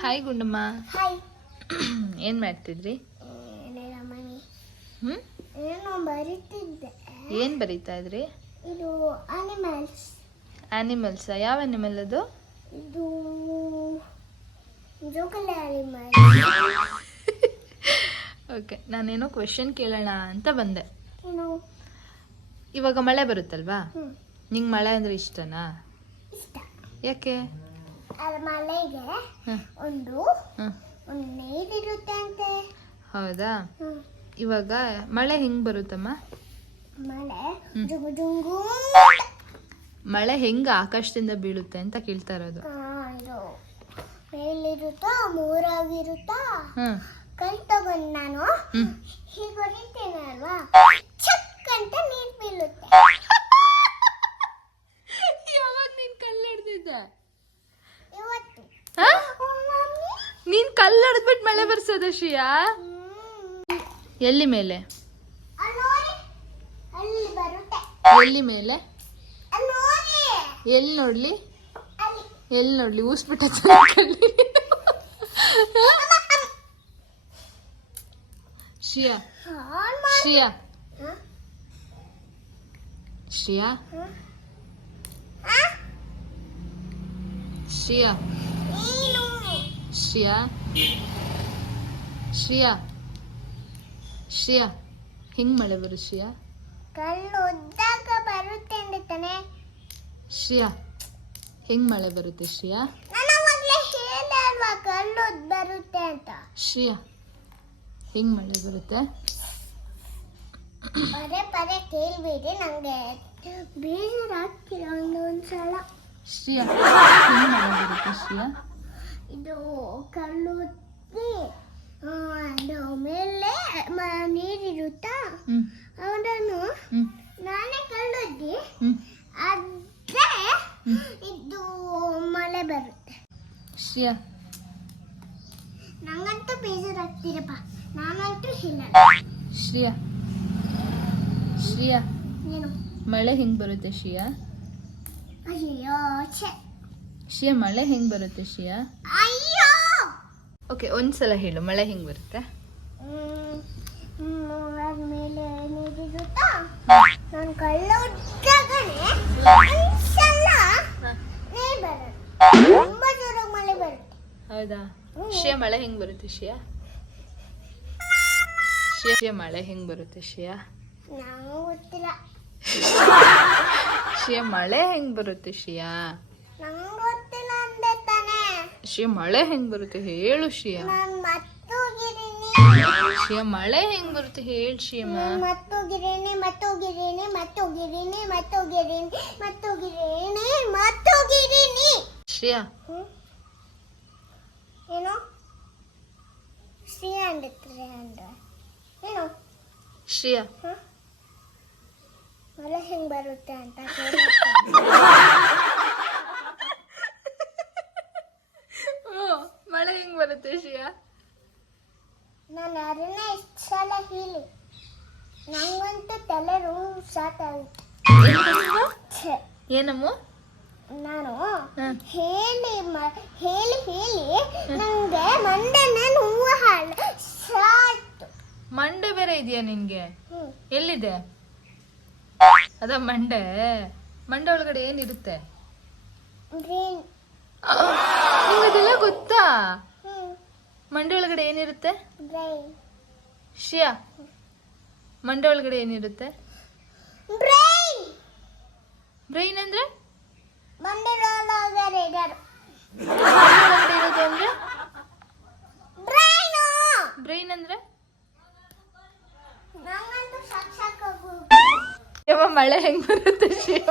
Hi Gundamma hi ಏನು ಮಾಡ್ತಿದ್ರಿ? ಹ್ಞೂ ಏನೋ ಬರೀತಿದ್ದೆ. ಏನು ಬರೀತಾ ಇದ್ರಿ? ಇದು ಅನಿಮಲ್ಸ್ ಯಾವ ಅನಿಮಲ್ ಅದು? ಇದು ಜೋಕಲೆ ಅನಿಮಲ್ ಓಕೆ ನಾನೇನೋ ಕ್ವೆಶನ್ ಕೇಳೋಣ ಅಂತ ಬಂದೆ. ಏನು? ಇವಾಗ ಮಳೆ ಬರುತ್ತಲ್ವಾ? ನಿಂಗೆ ಮಳೆ ಅಂದರೆ ಇಷ್ಟನಾ? ಇಷ್ಟ. ಯಾಕೆ? ಮಳೆಗೆ ಒಂದು ಒಂದು ನೀರಿರುತ್ತೆ ಅಂತೆ. ಹೌದಾ. ಇವಾಗ ಮಳೆ ಹೆಂಗ್ ಬರುತ್ತಮ್ಮ? ಮಳೆ ಹ್ಮ್. ಜುಗು ಜುಂಗು ಮಳೆ ಹೆಂಗೆ ಆಕಾಶದಿಂದ ಬೀಳುತ್ತೆ ಅಂತ ಕೇಳ್ತಾ ಇರೋದು. ಮೇಲಿರುತ್ತಾ ಮೂರಾಗಿರುತ್ತಾ? ಕಲ್ ತಗೊಂಡು ನಾನು. ಹೀಗೆ ಹೊಡಿತೇನೆ ಅಲ್ವಾ? ಚಕ್ ಅಂತ ನೀರು ಬೀಳುತ್ತೆ. ನೀನು ಕಲ್ಲು ಹಿಡ್ದ್ಬಿಟ್ಟು ಮಳೆ ಬರ್ಸೋದ ಶಿಯಾ ಎಲ್ಲಿ ಮೇಲೆ? ಎಲ್ಲಿ ಮೇಲೆ? ಎಲ್ಲಿ ನೋಡ್ಲಿ? ಎಲ್ಲಿ ನೋಡ್ಲಿ? ಊಸ್ಬಿಟ್ಟ ಶಿಯಾ ಶಿಯಾ ಶಿಯಾ ಏನು ಶ್ರಿಯಾ? ಶ್ರಿಯ? ಶ್ರಿಯಾ? ಹೆಂಗ್ ಮಳೆ ಬರು ಶ್ರಿಯಾ? ಕಲ್ಲು ಉದ್ದಾಗ ಬರುತ್ತೆ ಅಂದೆ ಶ್ರಿಯ? ಹೆಂಗ್ ಮಳೆ ಬರುತ್ತೆ ಶ್ರಿಯ? ನಾನು ಅಲ್ವಾ ಕಲ್ಲು ಬರುತ್ತೆ ಅಂತ. ಶ್ರಿಯಾ? ಹೆಂಗ್ ಮಳೆ ಬರುತ್ತೆ? ಪದೇ ಪದೇ ಕೇಳ್ಬೇಡಿ ನಂಗೆ. ಬೇಜಾರಾಗ್ತಿಲ್ಲ ಒಂದೊಂದ್ಸಲ. ಶ್ರಿಯಾ ಹೆಂಗ್ ಮಳೆ ಬರುತ್ತೆ ಶ್ರಿಯಾ? ಇದು ಕಲ್ಲುತ್ತಿ ಉದ್ದಿ ಆ, ಅದು ಮೇಲೆ ನೀರಿರುತ್ತಾ? ಅವನನ್ನು ನಾನೇ ಕಲ್ಲುದ್ದಿ ಅದೇ ಇದು ಮಳೆ ಬರುತ್ತೆ. ಶ್ರಿಯಾ ನಂಗಂತೂ ಬೇಜಾರಾಗ್ತೀರಪ್ಪ. ನಾನಂತೂ ಇಲ್ಲ. ಶ್ರಿಯ ಶ್ರಿಯಾ ಏನು? ಮಳೆ ಹಿಂಗೆ ಬರುತ್ತೆ ಶ್ರಿಯಾ ಅಯ್ಯೋ ಛೆ. ಶ್ರಿಯಾ ಮಳೆ ಹೆಂಗ್ ಬರುತ್ತೆ ಶಿಯಾ? ಓಕೆ ಒಂದ್ಸಲ ಹೇಳು ಮಳೆ ಹೆಂಗ್ ಬರುತ್ತೆ? ಹೌದಾ? ಶಿಯ ಮಳೆ ಹೆಂಗ್ ಬರುತ್ತೆ ಶಿಯಾ? ಶ್ರಿಯಾ ಮಳೆ ಹೆಂಗ್ ಬರುತ್ತೆ ಶಿಯಾ? ಶಿಯ ಮಳೆ ಹೆಂಗ್ ಬರುತ್ತೆ ಅಂದೆ ಶ್ರಿಯಾ ಮಳೆ ಹೆಂಗ್ ಬರುತ್ತೆ ಹೇಳು ಶ್ರಿಯಾ ಶ್ರಿಯಾ ಮಳೆ ಹೆಂಗ್ ಬರುತ್ತೆ ಹೇಳು ಶ್ರಿಯಮ್ಮ. ನಾನು ಮತ್ತೋಗಿರೇನೆ ಮತ್ತೋಗಿರೇನೆ ಮತ್ತೋಗಿರೇನೆ ಮತ್ತೋಗಿರೇನೆ ಮತ್ತೋಗಿರೇನೆ ಶ್ರೀಯ. ಶ್ರಿಯಾ? ಏನು? ಶ್ರೀ ಅಂದಿದ್ರೆ ಅಂದ್ರೆ ಏನು? ಶ್ರೀಯ? ಮಳೆ ಹೆಂಗ್ ಬರುತ್ತೆ ಅಂತ ಕೇಳಕ್ಕೆ. ಮಳೆ ಹೆಂಗ್ ಬರುತ್ತೆ ಶ್ರಿಯಾ? ನಾನು ಅದನ್ನ ಎಷ್ಟು ಸಲ ಹೇಳಿ. ನಂಗಂತೂ ತಲೆ ಸಾಕಾಗುತ್ತೆ ಛೆ, ಏನಮ್ಮ? ನಾನು ಹೇಳಿ ಮ- ಹೇಳಿ ಹೇಳಿ ನಂಗೆ ಮಂಡನ ನೋವು ಹಾಳು. ಸಾಯ್ತು. ಮಂಡೆ ಬೇರೆ ಇದೆಯಾ ನಿನ್ಗೆ? ಹ್ಮ್. ಎಲ್ಲಿದೆ? ಅದ ಮಂಡೆ. ಮಂಡೆ ಒಳಗಡೆ ಏನಿರುತ್ತೆ? ಬ್ರೇನ್ ಗೊತ್ತಾ? ಮಂಡೆ ಒಳಗಡೆ ಏನಿರುತ್ತೆ? ಶಿಯಾ. ಮಂಡೆ ಒಳಗಡೆ ಏನಿರುತ್ತೆ? ಬ್ರೈನ್ ಅಂದ್ರೆ? ಬ್ರೈನು ಅಂದ್ರೆ? ಮಳೆ ಹೆಂಗ್ ಬರುತ್ತೆ ಶಿವ